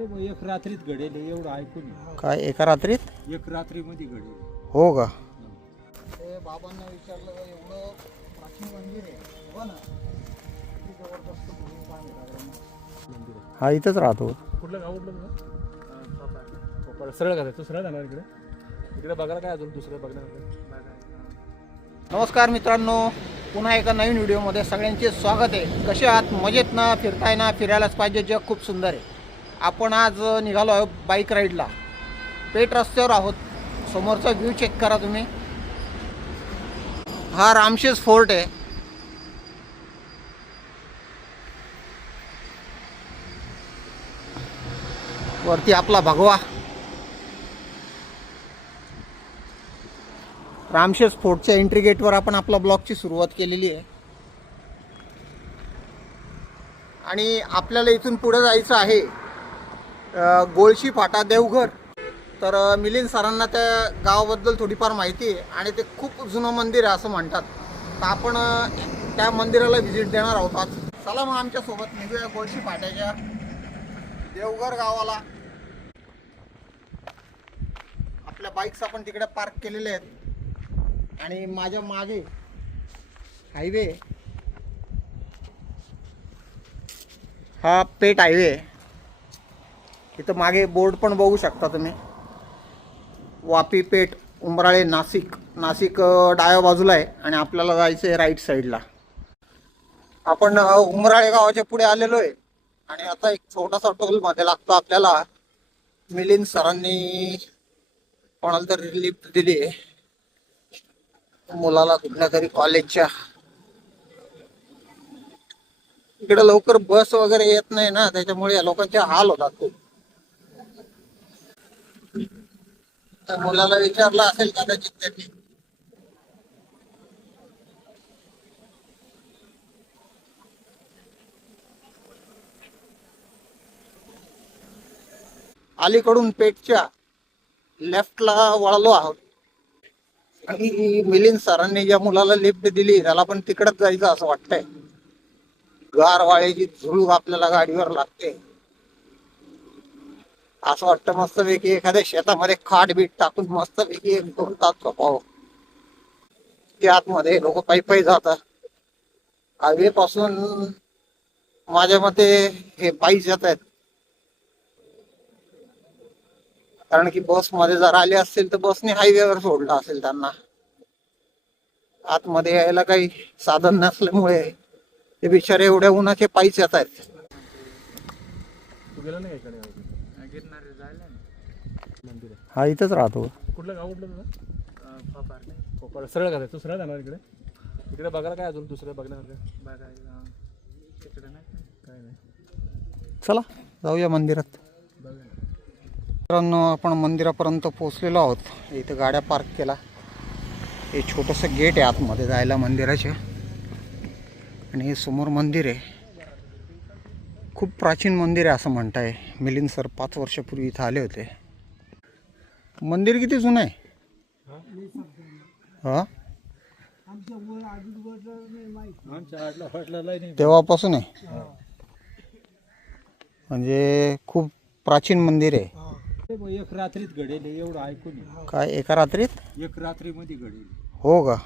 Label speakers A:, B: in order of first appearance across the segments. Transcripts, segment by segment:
A: एक रात्रीत घडेल हे एवढं ऐकून ये.
B: काय एका रात्रीत?
A: एक रात्रीमध्ये घडेल.
B: हो का?
C: ते बाबांना विचारलं एवढं प्राचीन मंदिर आहे. हो ना? किती जबरदस्त भूमी पाणी लागलं.
B: हा इथंच राहतो.
D: कुठलं गाव कुठलं तुझं? सरळ का तू सरळ जाणार इकडे. इकडे बघायला काय अजून दुसरं बघण्यासारखं
C: नमस्कार मित्रांनो पुन्हा एका नवीन व्हिडिओमध्ये सगळ्यांचे स्वागत आहे. कसे आहात? मजेत ना? फिरताय ना? फिरायलाच पाहिजे. जग खूप सुंदर आहे. आपण आज निघालो आहोत बाईक राईडला पेट रस्त्यावर आहोत. समोरचा व्ह्यू चेक करा तुम्ही. हा रामशेज फोर्ट आहे. वरती आपला भगवा. रामशेज फोर्टच्या एंट्री गेटवर आपण आपला ब्लॉगची सुरुवात केलेली आहे. आणि आपल्याला इथून पुढे जायचं आहे. गोळशी फाटा देवघर. तर मिलिंद सरांना त्या गावाबद्दल थोडीफार माहिती आहे आणि ते खूप जुनं मंदिर आहे असं म्हणतात. तर आपण त्या मंदिराला व्हिजिट देणार आहोत आज. चला मग आमच्यासोबत निघूया गोळशी फाट्याच्या देवघर गावाला. आपल्या बाईक्स आपण तिकडे पार्क केलेले आहेत. आणि माझ्या मागे हायवे हा पेट हायवे आहे. इथं मागे बोर्ड पण बघू शकता तुम्ही. वापी पेठ उंबराळे नाशिक. नाशिक डाव्या बाजूला आहे आणि आपल्याला जायचं आहे राईट साईडला आपण उमराळे उंबराळे गावाच्या पुढे आलेलो आहे. आणि आता एक छोटासा टोलमध्ये लागतो आपल्याला. मिलिंद सरांनी कोणाला तरी लिफ्ट दिली आहे. मुलाला कुठल्या तरी कॉलेजच्या इकडे लवकर बस वगैरे येत नाही ना त्याच्यामुळे या लोकांचे हाल होतात खूप. त्या मुलाला विचारलं असेल कदाचित त्यांनी. अलीकडून पेठच्या लेफ्टला वळलो आहोत. आणि मिलिंद सरांनी ज्या मुलाला लिफ्ट दिली त्याला पण तिकडच जायचं असं वाटतंय. गार वाळ्याची झुळूक आपल्याला गाडीवर लागते. असं वाटतं मस्तपैकी एखाद्या शेतामध्ये खाट बीट टाकून मस्तपैकी एक दोन तास झोपावं. ते आतमध्ये लोक पायी पायी जातात. हायवे पासून माझ्या मते हे पायी जात आहेत. कारण की बसमध्ये जर आले असतील तर बसने हायवेवर सोडला असेल त्यांना. आतमध्ये यायला काही साधन नसल्यामुळे ते बिचारे एवढ्या उन्हाचे पायीच येत आहेत.
D: नाही मंदिर आहे.
B: हा इथंच राहतो.
D: कुठलं गाव कुठलं तुझं? कोपाड सरळ का तू? सरळ जाणार इकडे? इकडे बघायला काय अजून दुसरं बघण्यासारखं? काय नाही.
C: चला जाऊया मंदिरात. मित्रांनो आपण मंदिरापर्यंत पोहोचलेलो आहोत. इथं गाड्या पार्क केला. हे छोटंसं गेट आहे आतमध्ये जायला मंदिराच्या आणि हे समोर मंदिर आहे. खूप प्राचीन मंदिर आहे असं म्हणताय. मिलिंद सर पाच वर्षापूर्वी इथं आले होते. मंदिर किती जुनं आहे? हा? तेव्हापासून आहे? म्हणजे खूप प्राचीन मंदिर आहे.
A: एक रात्रीत घडेल एवढं ऐकून.
B: काय एका रात्रीत?
A: एक रात्रीमध्ये घडेल.
B: हो का?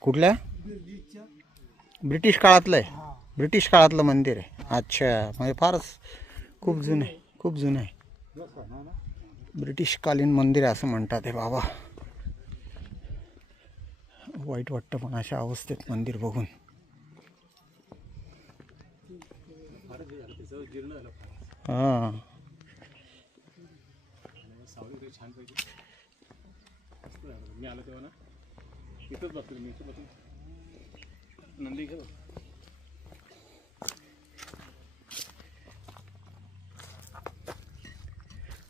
B: कुठल्या? ब्रिटिश काळातलं आहे. ब्रिटिश काळातलं मंदिर आहे. अच्छा म्हणजे फारच खूप जुने खूप जुने. ब्रिटिशकालीन मंदिर आहे असं म्हणतात हे बाबा. वाईट वाटतं पण अशा अवस्थेत मंदिर बघून. हां.
D: मी आलो तेव्हा ना. इथंच मी नंदी घेऊ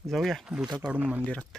C: जाऊया. बुटा काढून मंदिरात.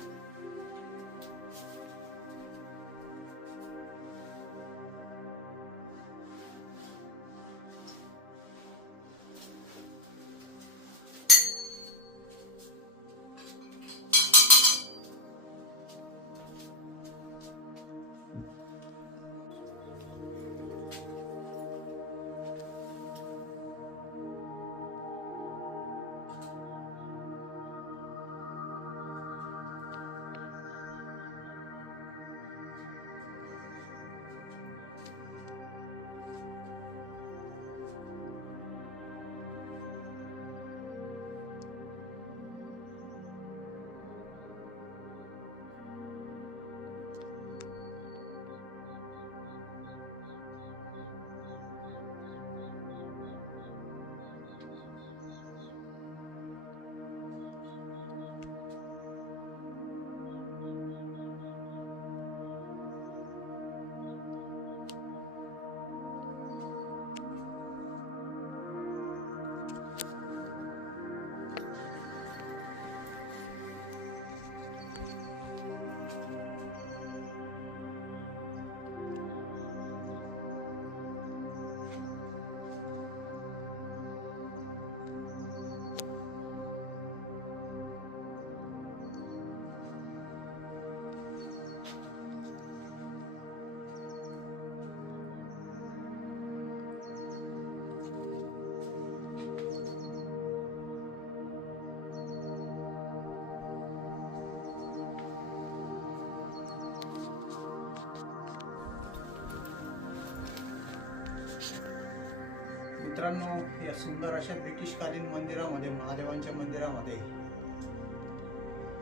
C: मित्रांनो या सुंदर अशा ब्रिटिशकालीन मंदिरामध्ये महादेवांच्या मंदिरामध्ये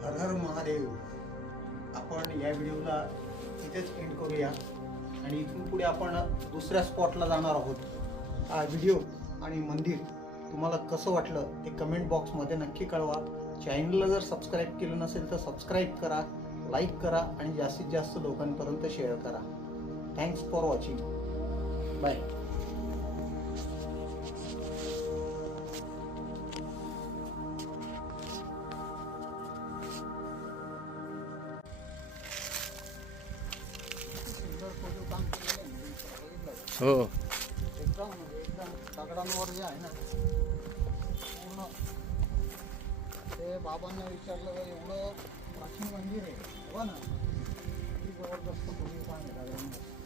C: हर हर महादेव आपण या व्हिडिओला इथेच एंड करूया. आणि इथून पुढे आपण दुसऱ्या स्पॉटला जाणार आहोत. हा व्हिडिओ आणि मंदिर तुम्हाला कसं वाटलं ते कमेंट बॉक्समध्ये नक्की कळवा. चॅनलला जर सबस्क्राईब केलं नसेल तर सबस्क्राईब करा लाईक करा आणि जास्तीत जास्त लोकांपर्यंत शेअर करा. थँक्स फॉर वॉचिंग बाय
E: हो.
C: एकदम एकदम दगडांवर जे आहे ना पूर्ण ते बाबांना विचारलं का एवढं प्राचीन मंदिर आहे. बघा ना. किती जबरदस्त भूमी आहे दगडांवर